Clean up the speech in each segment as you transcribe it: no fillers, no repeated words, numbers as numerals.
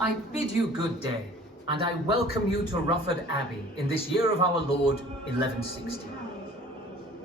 I bid you good day, and I welcome you to Rufford Abbey in this year of our Lord 1160.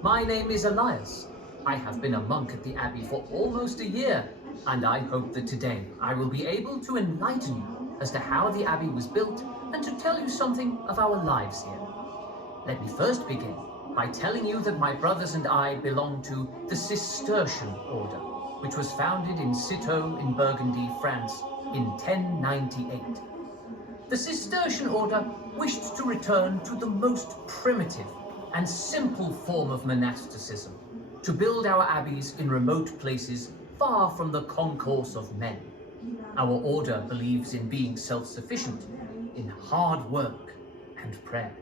My name is Elias. I have been a monk at the Abbey for almost a year, and I hope that today I will be able to enlighten you as to how the Abbey was built and to tell you something of our lives here. Let me first begin by telling you that my brothers and I belong to the Cistercian order, which was founded in Citeaux in Burgundy, France in 1098. The Cistercian order wished to return to the most primitive and simple form of monasticism, to build our abbeys in remote places far from the concourse of men. Our order believes in being self-sufficient, in hard work and prayer.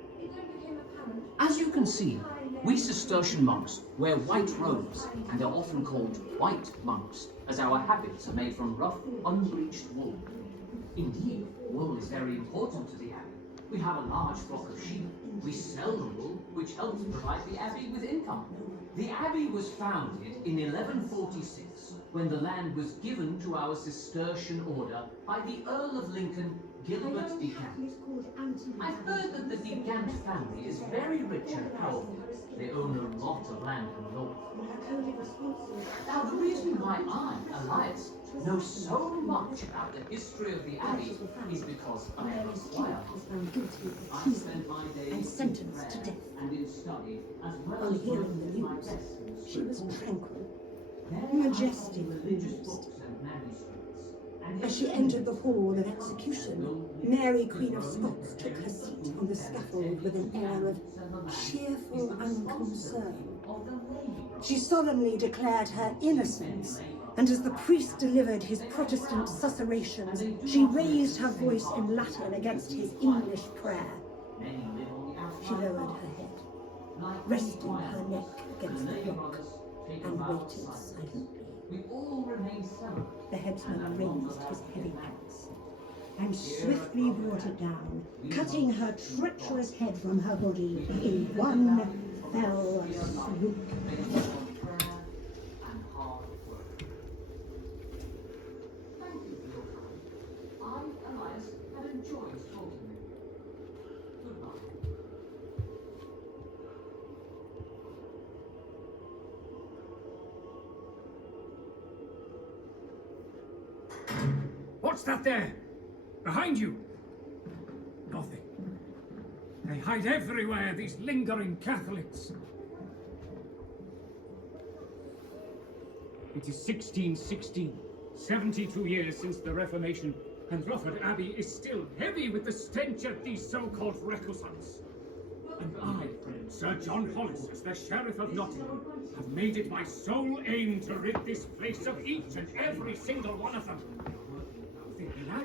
As you can see, we Cistercian monks wear white robes and are often called white monks, as our habits are made from rough, unbleached wool. Indeed, wool is very important to the Abbey. We have a large flock of sheep. We sell the wool, which helps provide the Abbey with income. The Abbey was founded in 1146, when the land was given to our Cistercian order by the Earl of Lincoln, Gilbert de Gant. I've heard that the de Gant family is very rich and powerful. They own a lot of land in the north. Now, the reason why I, Elias, know so much about the history of the Abbey is because I am a squire. I spend my days and sentenced to death. And in study, as well On as hearing the learning my news, best in the she was school. tranquil, There majestic are religious almost. books and manuscripts. And As she entered the hall of execution, Mary, Queen of Scots, took her seat on the scaffold with an air of cheerful unconcern. She solemnly declared her innocence, and as the priest delivered his Protestant susurrations, she raised her voice in Latin against his English prayer. She lowered her head, resting her neck against the rock, and waited silently. The headsman raised his heavy axe and swiftly brought it down, cutting her treacherous head from her body in one fell swoop. What's that there? Behind you? Nothing. They hide everywhere, these lingering Catholics. It is 1616, 72 years since the Reformation, and Rufford Abbey is still heavy with the stench of these so-called recusants. And I, Sir John Hollis, as the Sheriff of Nottingham, have made it my sole aim to rid this place of each and every single one of them. Think me now?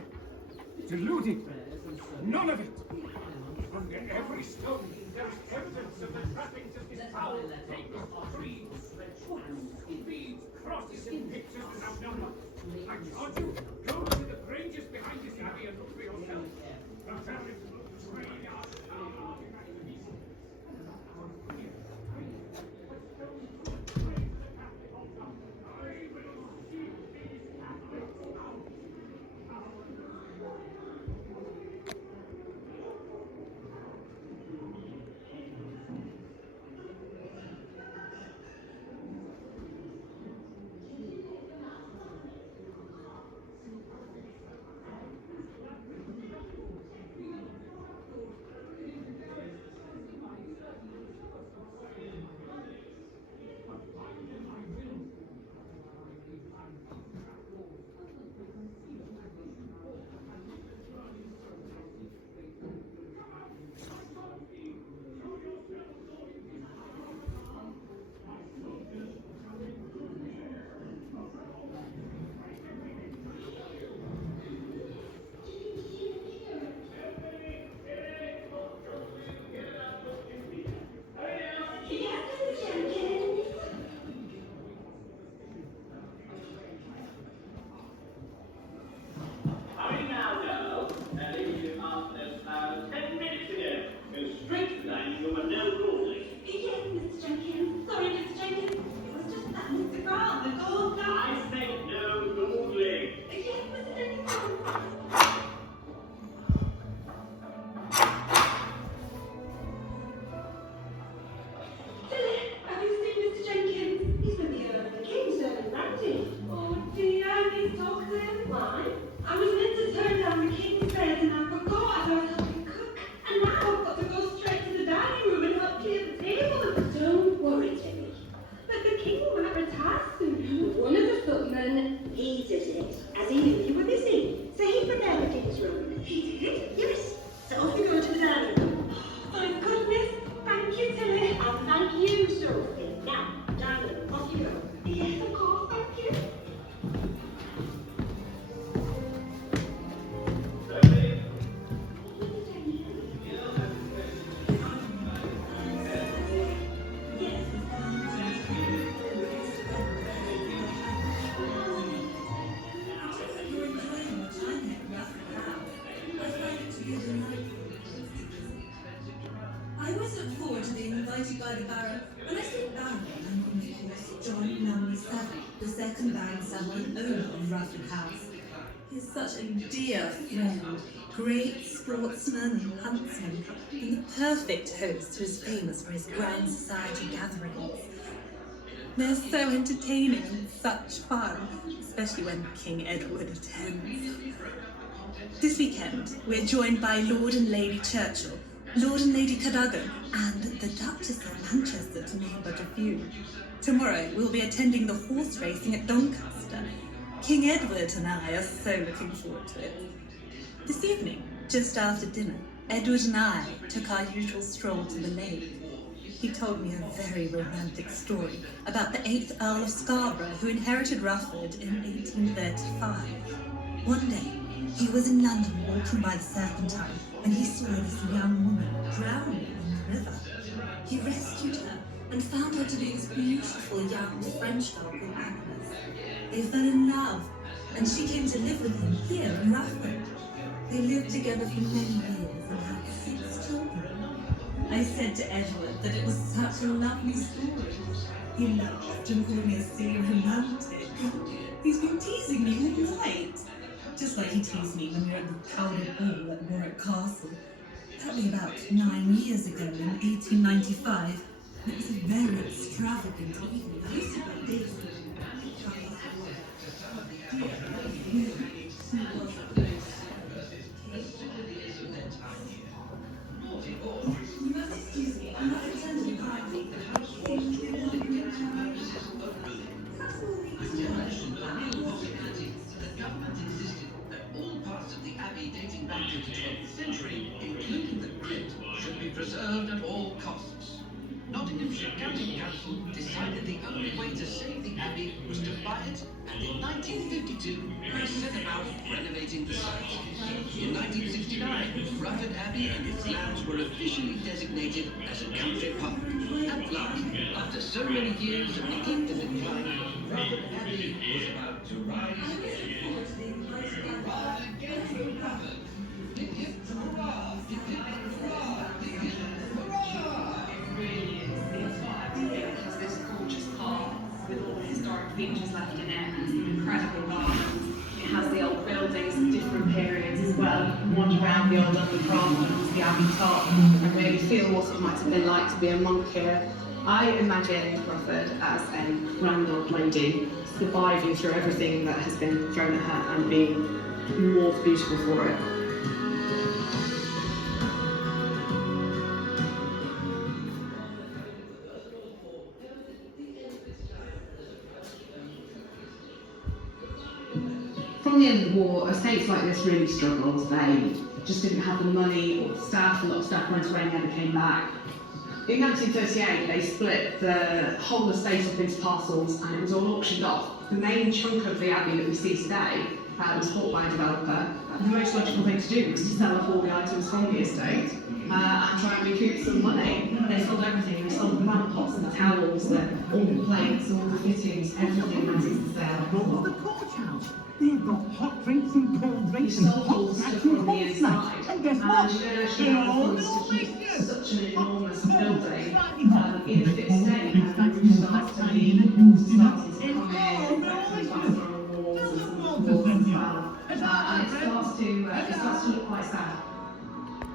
Deluded? None of it! Under every stone, there is evidence of the trappings of this foul, tables, trees, beads, crosses, and pictures without number. I charge you, go to the granges behind this abbey and look for yourself. of Rufford House. He's such a dear friend, great sportsman and huntsman, and the perfect host who is famous for his grand society gatherings. They're so entertaining and such fun, especially when King Edward attends. This weekend, we're joined by Lord and Lady Churchill, Lord and Lady Cadogan, and the Duchess of Manchester, to name but a few. Tomorrow, we'll be attending the horse racing at Doncaster. King Edward and I are so looking forward to it. This evening, just after dinner, Edward and I took our usual stroll to the lake. He told me a very romantic story about the 8th Earl of Scarborough who inherited Rufford in 1835. One day, he was in London walking by the Serpentine when he saw this young woman drowning in the river. He rescued her and found her to be this beautiful young French girl called Agnes. They fell in love, and she came to live with him here in Rufford. They lived together for many years and had 6 children. I said to Edward that it was such a lovely story. He laughed and called me a silly romantic. He's been teasing me all night. Just like he teased me when we were at the powdered ball at Warwick Castle. That was about 9 years ago in 1895. It was a very extravagant evening. I used to like this. Excuse me, I'm not attending the party. All parts of the abbey dating back to the 12th century, including the crypt, should be preserved at all costs. Nottinghamshire County Council decided the only way to save the abbey was to buy it, and in 1952 they set about renovating the site. In 1969, Rufford Abbey and its lands were officially designated as a country park. At last, after so many years of neglect and decline, Rufford Abbey was about to rise again. Hurrah again for Rufford! Hip hip hurrah! Hip hip hurrah! Hip hip hurrah! It has this gorgeous park with all the historic features left in it and some incredible gardens. It has the old buildings of different periods as well. You can wander around the old underground, the Abbey top, and really feel what it might have been like to be a monk here. I imagine Rufford as a grand old lady surviving through everything that has been thrown at her and being more beautiful for it. From the end of the war, estates like this really struggled. They just didn't have the money or the staff. A lot of staff went away and never came back. In 1938, they split the whole estate up into parcels and it was all auctioned off. The main chunk of the abbey that we see today was bought by a developer. The most logical thing to do was to sell off all the items from the estate and try and recoup some money. They sold everything. They sold the lamp pots, the towels, all the plates, all the fittings, everything went into the sale. Go to the courthouse. They've got hot drinks and cold drinks and hot snacks and cold snacks. And guess what? They're all delicious. Such an enormous building in a fit state, and the roof starts to leak, starts to come in,